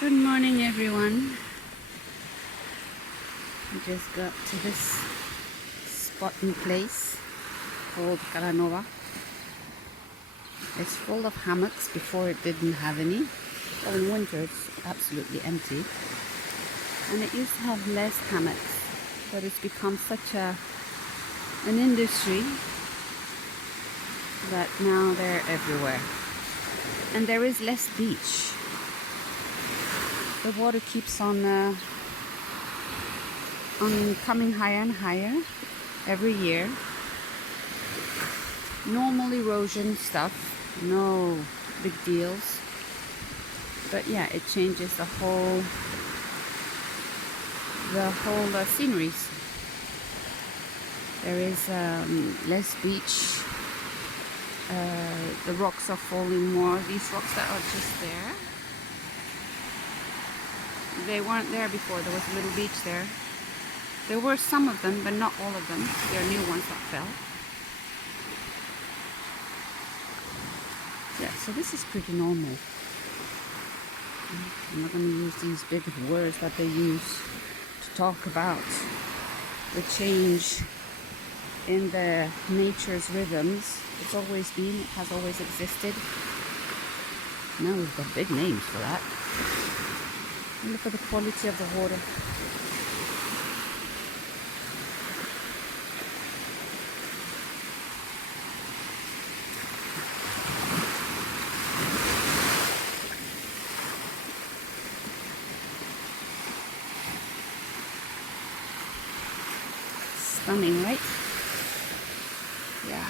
Good morning, everyone. I just got to this spot and place called Cala. It's full of hammocks. Before it didn't have any. So in winter it's absolutely empty. And it used to have less hammocks, but it's become such an industry that now they're everywhere. And there is less beach. The water keeps on coming higher and higher every year. Normal erosion stuff, no big deals. But yeah, it changes the whole sceneries. There is less beach. The rocks are falling more. These rocks that are just there, they weren't there before. There was a little beach there. There were some of them, but not all of them. There are new ones that fell. Yeah, so this is pretty normal. I'm not going to use these big words that they use to talk about the change in the nature's rhythms. It's always been, it has always existed. Now we've got big names for that. And look at the quality of the water. Stunning, right? Yeah.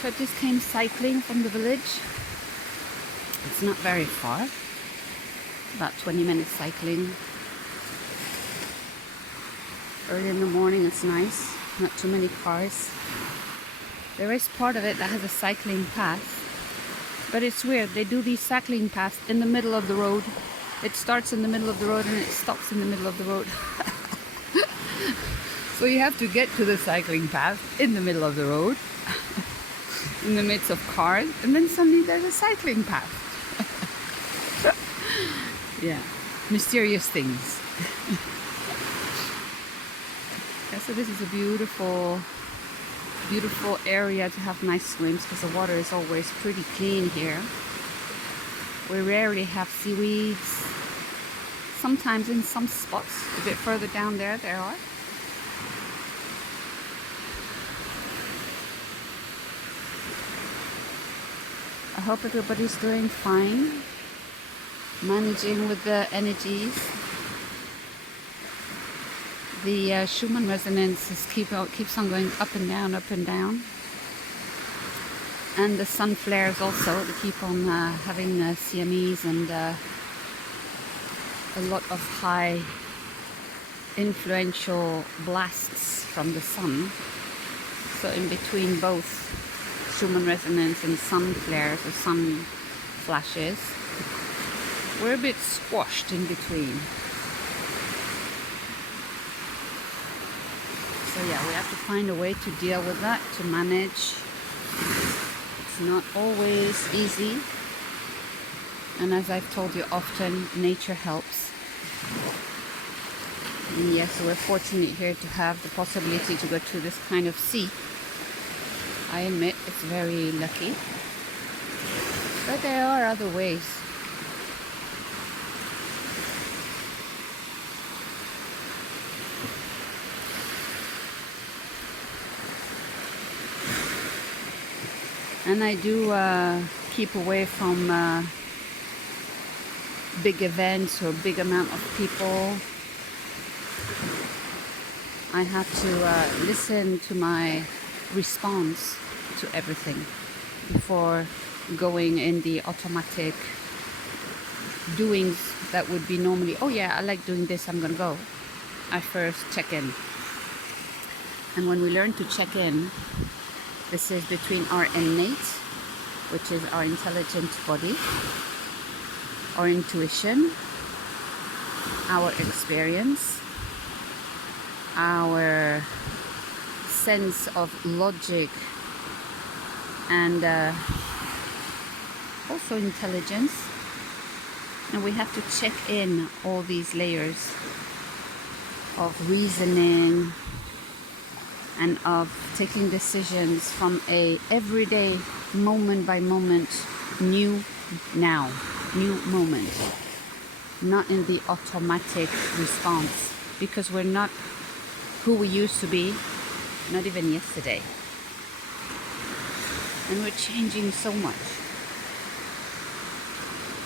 So I just came cycling from the village. It's not very far, about 20 minutes cycling. Early in the morning, it's nice, not too many cars. There is part of it that has a cycling path, but it's weird, they do these cycling paths in the middle of the road. It starts in the middle of the road and it stops in the middle of the road. So you have to get to the cycling path in the middle of the road, in the midst of cars, and then suddenly there's a cycling path. Yeah, mysterious things. Yeah, so this is a beautiful area to have nice swims because the water is always pretty clean here. We rarely have seaweeds. Sometimes in some spots, a bit further down there are. I hope everybody's doing fine. Managing with the energies. The Schumann resonance keeps on going up and down, up and down. And the sun flares also, they keep on having CMEs and a lot of high influential blasts from the sun. So in between both Schumann resonance and sun flares or sun flashes, we're a bit squashed in between. So yeah, we have to find a way to deal with that, to manage. It's not always easy. And as I've told you often, nature helps. And yes, we're fortunate here to have the possibility to go to this kind of sea. I admit it's very lucky. But there are other ways. And I do keep away from big events or big amount of people. I have to listen to my response to everything before going in the automatic doings that would be normally, oh yeah, I like doing this, I'm gonna go. I first check in. And when we learn to check in, this is between our innate, which is our intelligent body, our intuition, our experience, our sense of logic and also intelligence. And we have to check in all these layers of reasoning and of taking decisions from a everyday, moment by moment, new moment, not in the automatic response, because we're not who we used to be, not even yesterday. And we're changing so much.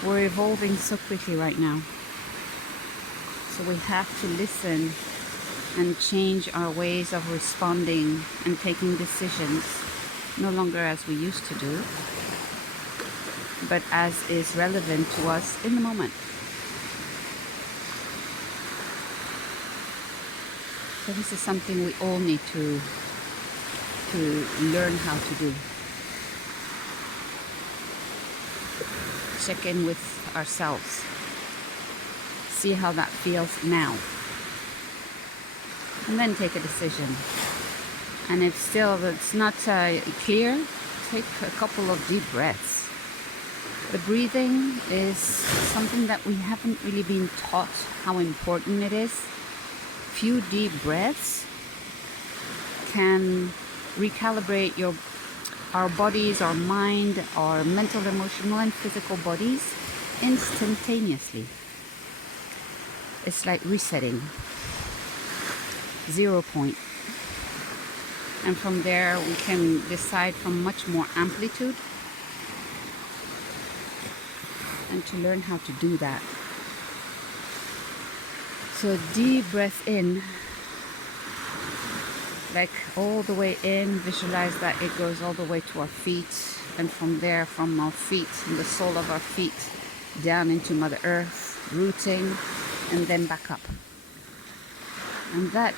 We're evolving so quickly right now. So we have to listen and change our ways of responding and taking decisions, no longer as we used to do, but as is relevant to us in the moment. So this is something we all need to learn how to do. Check in with ourselves. See how that feels now. And then take a decision. And if still it's not clear, take a couple of deep breaths. The breathing is something that we haven't really been taught how important it is. Few deep breaths can recalibrate our bodies, our mind, our mental, emotional, and physical bodies instantaneously. It's like resetting. 0 point. And from there we can decide from much more amplitude, and to learn how to do that. So deep breath in, like all the way in, visualize that it goes all the way to our feet, and from there, from our feet, from the sole of our feet, down into Mother Earth, rooting, and then back up. And that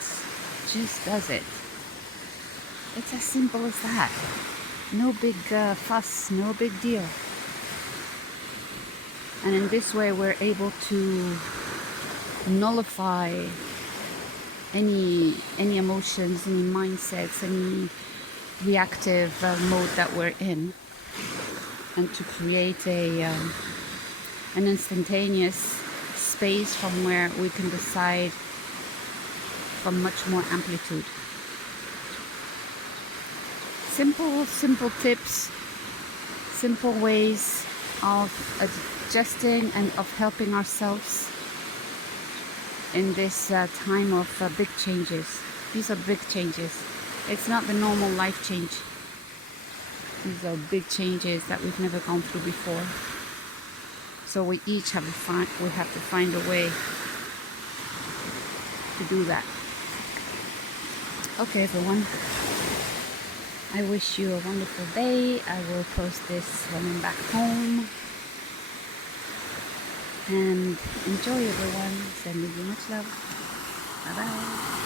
just does it. It's as simple as that. No big fuss, no big deal. And in this way we're able to nullify any emotions, any mindsets, any reactive mode that we're in, and to create an instantaneous space from where we can decide from much more amplitude. Simple tips, simple ways of adjusting and of helping ourselves in this time of big changes. These are big changes. It's not the normal life change. These are big changes that we've never gone through before. So we each have to find a way to do that. Okay, everyone. I wish you a wonderful day. I will post this when I'm back home. And enjoy, everyone. Sending you much love. Bye bye.